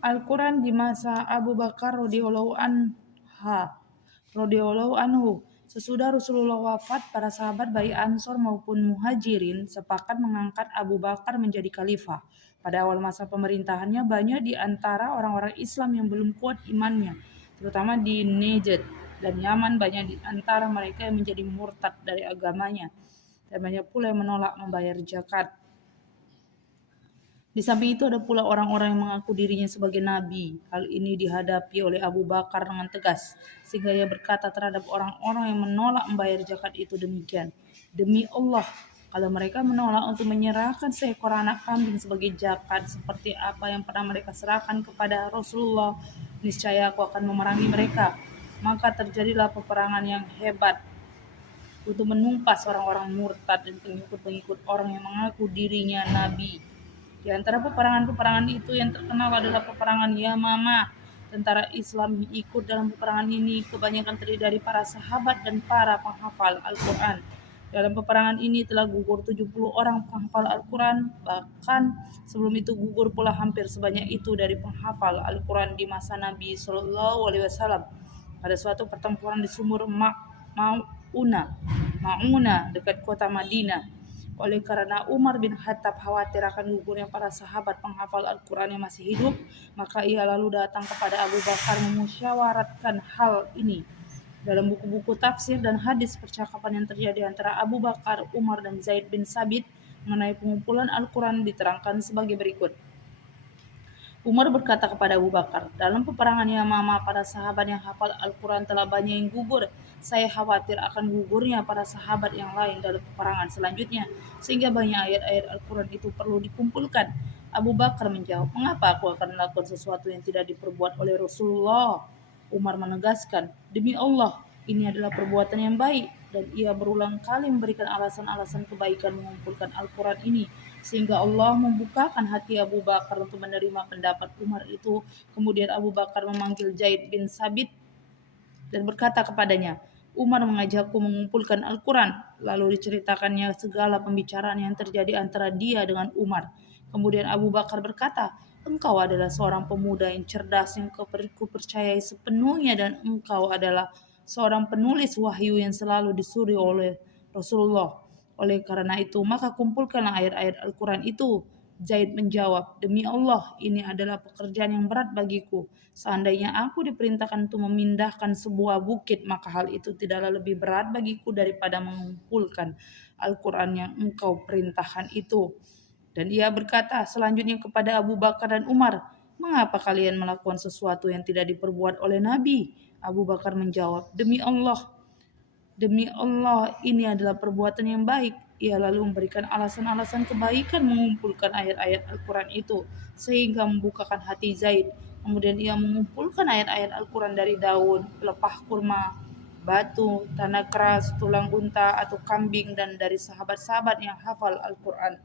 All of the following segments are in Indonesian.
Al-Quran di masa Abu Bakar radhiyallahu anhu. Sesudah Rasulullah wafat, para sahabat baik Ansor maupun Muhajirin sepakat mengangkat Abu Bakar menjadi khalifah. Pada awal masa pemerintahannya, banyak di antara orang-orang Islam yang belum kuat imannya, terutama di Najd dan Yaman. Banyak di antara mereka yang menjadi murtad dari agamanya, dan banyak pula yang menolak membayar zakat. Di samping itu ada pula orang-orang yang mengaku dirinya sebagai nabi. Hal ini dihadapi oleh Abu Bakar dengan tegas, sehingga ia berkata terhadap orang-orang yang menolak membayar zakat itu demikian. Demi Allah, kalau mereka menolak untuk menyerahkan seekor anak kambing sebagai zakat seperti apa yang pernah mereka serahkan kepada Rasulullah, niscaya aku akan memerangi mereka. Maka terjadilah peperangan yang hebat untuk menumpas orang-orang murtad dan pengikut-pengikut orang yang mengaku dirinya nabi. Di antara peperangan-peperangan itu yang terkenal adalah peperangan Yamamah. Tentara Islam yang ikut dalam peperangan ini kebanyakan terdiri dari para sahabat dan para penghafal Al-Quran. Dalam peperangan ini telah gugur 70 orang penghafal Al-Quran, bahkan sebelum itu gugur pula hampir sebanyak itu dari penghafal Al-Quran di masa Nabi SAW. Pada suatu pertempuran di sumur Ma'una dekat kota Madinah. Oleh karena Umar bin Khattab khawatir akan gugurnya para sahabat penghafal Al-Quran yang masih hidup, maka ia lalu datang kepada Abu Bakar memusyawaratkan hal ini. Dalam buku-buku tafsir dan hadis, percakapan yang terjadi antara Abu Bakar, Umar, dan Zaid bin Sabit mengenai pengumpulan Al-Quran diterangkan sebagai berikut. Umar berkata kepada Abu Bakar, dalam peperangan Yamamah para sahabat yang hafal Al-Quran telah banyak yang gugur. Saya khawatir akan gugurnya para sahabat yang lain dalam peperangan selanjutnya, sehingga banyak ayat-ayat Al-Quran itu perlu dikumpulkan. Abu Bakar menjawab, mengapa aku akan melakukan sesuatu yang tidak diperbuat oleh Rasulullah? Umar menegaskan, demi Allah, ini adalah perbuatan yang baik, dan ia berulang kali memberikan alasan-alasan kebaikan mengumpulkan Al-Quran ini, sehingga Allah membukakan hati Abu Bakar untuk menerima pendapat Umar itu. Kemudian Abu Bakar memanggil Zaid bin Sabit dan berkata kepadanya, Umar mengajakku mengumpulkan Al-Quran. Lalu diceritakannya segala pembicaraan yang terjadi antara dia dengan Umar. Kemudian Abu Bakar berkata, engkau adalah seorang pemuda yang cerdas yang kupercayai sepenuhnya, dan engkau adalah seorang penulis wahyu yang selalu disuruh oleh Rasulullah. Oleh karena itu, maka kumpulkanlah ayat-ayat Al-Quran itu. Zaid menjawab, demi Allah, ini adalah pekerjaan yang berat bagiku. Seandainya aku diperintahkan untuk memindahkan sebuah bukit, maka hal itu tidaklah lebih berat bagiku daripada mengumpulkan Al-Quran yang engkau perintahkan itu. Dan ia berkata selanjutnya kepada Abu Bakar dan Umar, mengapa kalian melakukan sesuatu yang tidak diperbuat oleh Nabi? Abu Bakar menjawab, Demi Allah, ini adalah perbuatan yang baik. Ia lalu memberikan alasan-alasan kebaikan mengumpulkan ayat-ayat Al-Quran itu, sehingga membukakan hati Zaid. Kemudian ia mengumpulkan ayat-ayat Al-Quran dari daun, pelepah kurma, batu, tanah keras, tulang unta atau kambing, dan dari sahabat-sahabat yang hafal Al-Quran.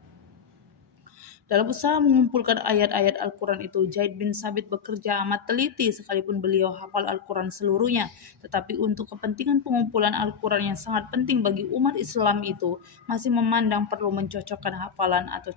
Dalam usaha mengumpulkan ayat-ayat Al-Quran itu, Zaid bin Sabit bekerja amat teliti sekalipun beliau hafal Al-Quran seluruhnya. Tetapi untuk kepentingan pengumpulan Al-Quran yang sangat penting bagi umat Islam itu, masih memandang perlu mencocokkan hafalan atau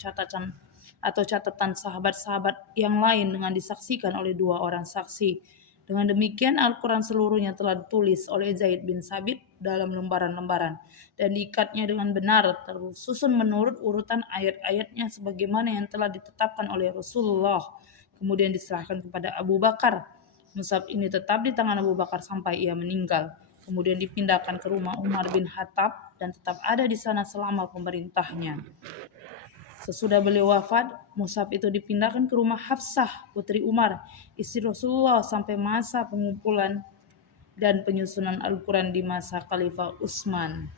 catatan sahabat-sahabat yang lain dengan disaksikan oleh dua orang saksi. Dengan demikian Al-Quran seluruhnya telah ditulis oleh Zaid bin Sabit dalam lembaran-lembaran dan diikatnya dengan benar, tersusun menurut urutan ayat-ayatnya sebagaimana yang telah ditetapkan oleh Rasulullah. Kemudian diserahkan kepada Abu Bakar. Mushaf ini tetap di tangan Abu Bakar sampai ia meninggal. Kemudian dipindahkan ke rumah Umar bin Khattab dan tetap ada di sana selama pemerintahnya. Sesudah beliau wafat, mushaf itu dipindahkan ke rumah Hafsah, putri Umar, istri Rasulullah, sampai masa pengumpulan dan penyusunan Al-Quran di masa Khalifah Utsman.